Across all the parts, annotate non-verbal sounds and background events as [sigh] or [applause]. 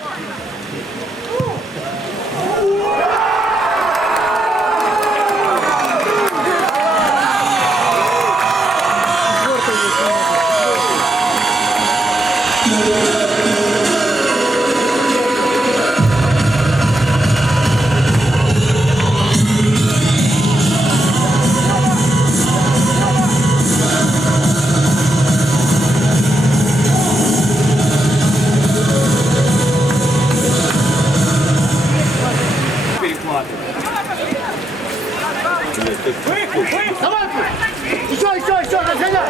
Come on. Давай! Еще, еще, еще, разгоняй!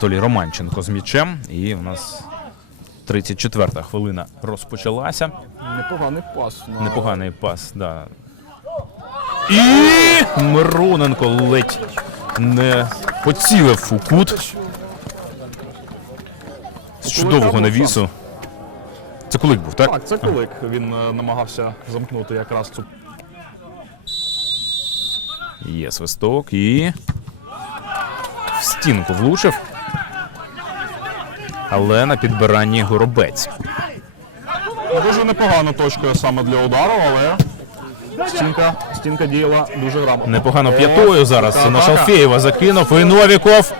Анатолій Романченко з м'ячем. І у нас 34-та хвилина розпочалася. Непоганий пас. на- Непоганий пас, да. І Мироненко ледь не поцілив у кут. З чудового навісу. Це кулик був, так? Так, це кулик. Він е, намагався замкнути якраз цю Є свисток і. В стінку влучив. Але на підбиранні горобець. дуже непогану точкою саме для удару, але стінка, стінка діяла дуже грамотно. Непогано п'ятою зараз така на. Шалфєєва закинув. І Новіков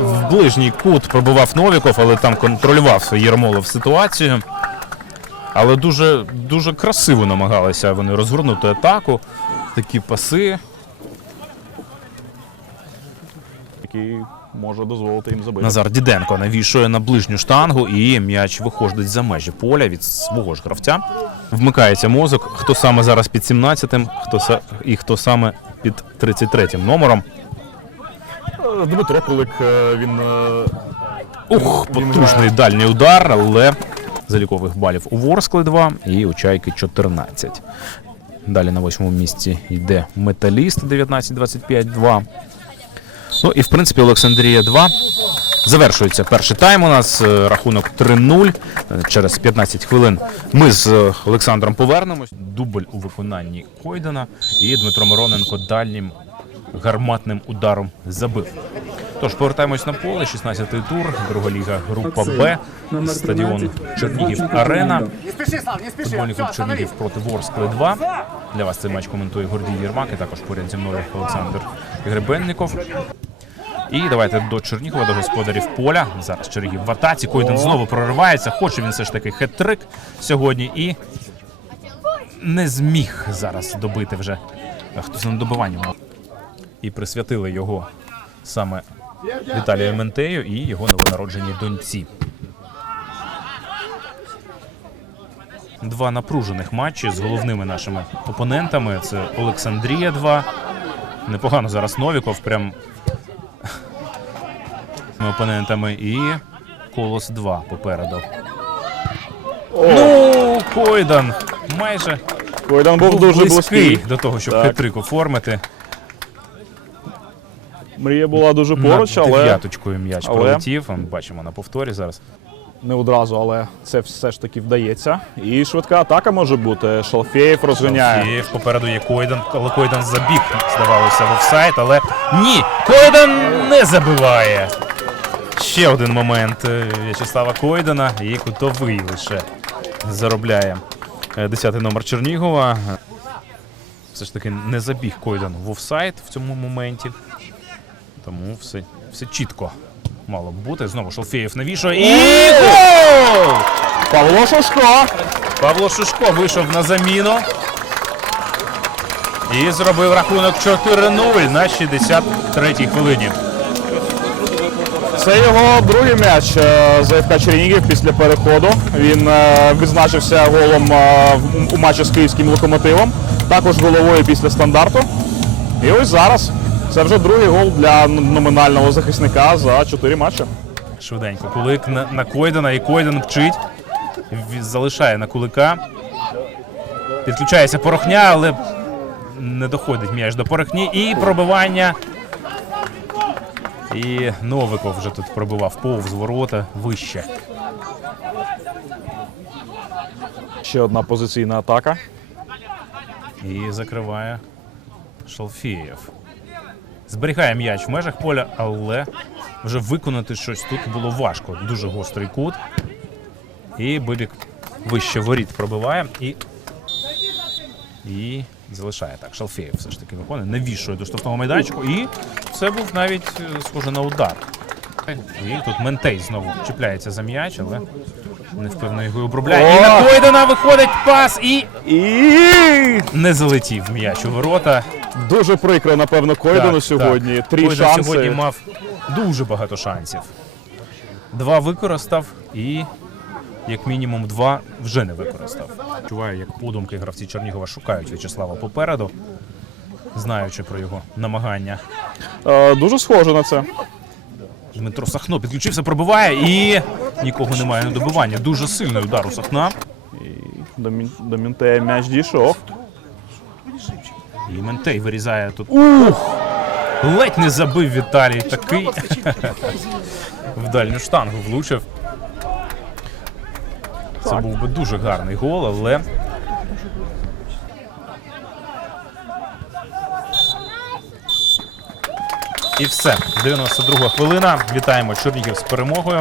в ближній кут пробував Новіков, але там контролював Єрмолов ситуацію. Але дуже, дуже красиво намагалися вони розгорнути атаку. Такі паси. Який може дозволити їм забити. Назар Діденко навішує на ближню штангу, і м'яч виходить за межі поля від свого ж гравця. Вмикається мозок. Хто саме зараз під 17-м, хто са- і хто саме під 33-м номером. Дмитро Кулик, е, він е, Ух, потужний дальній удар, але залікових балів у Ворскли 2 і у Чайки 14. Далі на восьмому місці йде Металіст 19-25-2. Ну і в принципі Олександрія 2. Завершується перший тайм. У нас е, рахунок 3-0. Е, Через 15 хвилин ми з е, Олександром повернемось. Дубль у виконанні Койдена і Дмитро Мироненко дальнім гарматним ударом забив. Тож повертаємось на поле. 16-й тур, друга ліга, група Б, стадіон Чернігів Арена. Футбольний клуб Чернігів проти Ворскли 2. Для вас цей матч коментує Гордій Єрмак і також поряд зі мною Олександр Гребенников. І давайте до Чернігова, до господарів поля. Зараз Чернігів в атаці. Койден знову проривається. Хоче він все ж таки хет-трик сьогодні і не зміг зараз добити вже хтось на добиванні. І присвятили його саме Віталію Ментею і його новонародженій доньці. Два напружених матчі з головними нашими опонентами. Це Олександрія 2. Непогано зараз Новіков прям опонентами і Колос 2 попереду. Ну, Койдан майже Койдан був був дуже близький до того, щоб хитрик оформити. Мрія була дуже поруч, але дев'яточкою м'яч але- пролетів. Бачимо на повторі зараз. не одразу, але це все ж таки вдається. І швидка атака може бути. Шалфєєв розганяє. І попереду є Койдан, але Койдан забіг, здавалося, в офсайд, але ні, Койдан не забиває. Ще один момент е, В'ячеслава Койдана і кутовий лише заробляє е, 10-й номер Чернігова. Все ж таки не забіг Койдан в офсайд в цьому моменті. Тому все, все чітко мало б бути. Знову Шалфєєв навішує. І гол! Павло Шашко. Павло Шишко вийшов на заміну. І зробив рахунок 4-0 на 63-й хвилині. Це його другий м'яч е, за ФК Чернігів після переходу. Він е, відзначився голом е, у матчі з київським локомотивом, також головою після стандарту. І ось зараз це вже другий гол для номінального захисника за 4 матчі. Швиденько. Кулик на, на Койдана, і Койдан вчить. Залишає на кулика. Підключається порохня, але не доходить м'яч до порохні. І пробивання. І Новиков вже тут пробивав повз ворота вище. Ще одна позиційна атака. І закриває Шалфєєв. Зберігає м'яч в межах поля, але вже виконати щось тут було важко. Дуже гострий кут. І Бибік вище воріт пробиває і. І залишає так. Шалфєєв все ж таки виконує. Навішує до штрафного майданчику. І це був навіть е, схоже на удар. І тут Ментей знову чіпляється за м'яч, але не впевнено його обробляє. І на О! Койдана виходить пас і І не залетів м'яч у ворота. дуже прикро, напевно, Койдану Так, сьогодні. так. Три Койдан шанси. сьогодні мав дуже багато шансів. Два використав і, як мінімум, два вже не використав. Чуваю, як подумки гравці Чернігова шукають В'ячеслава попереду, знаючи про його намагання. Е, дуже схоже на це. Дмитро Сахно підключився, пробиває і нікого немає на добивання. Дуже сильний удар у Сахна. До, Мін- до Мінтея м'яч дійшов. І Ментей вирізає тут. Ух! Ледь не забив Віталій такий. [laughs] В дальню штангу влучив. Це був би дуже гарний гол, але. І все. 92 хвилина. Вітаємо Чернігів з перемогою.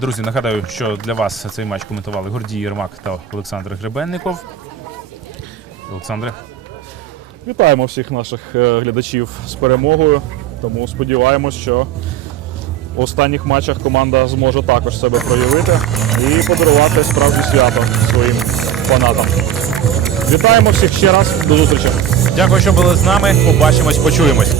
Друзі, нагадаю, що для вас цей матч коментували Гордій Єрмак та Олександр Гребенников. Олександре, Вітаємо всіх наших е, глядачів з перемогою. Тому сподіваємось, що у останніх матчах команда зможе також себе проявити і подарувати справжнє свято своїм фанатам. Вітаємо всіх ще раз. До зустрічі. дякую, що були з нами. Побачимось, почуємось.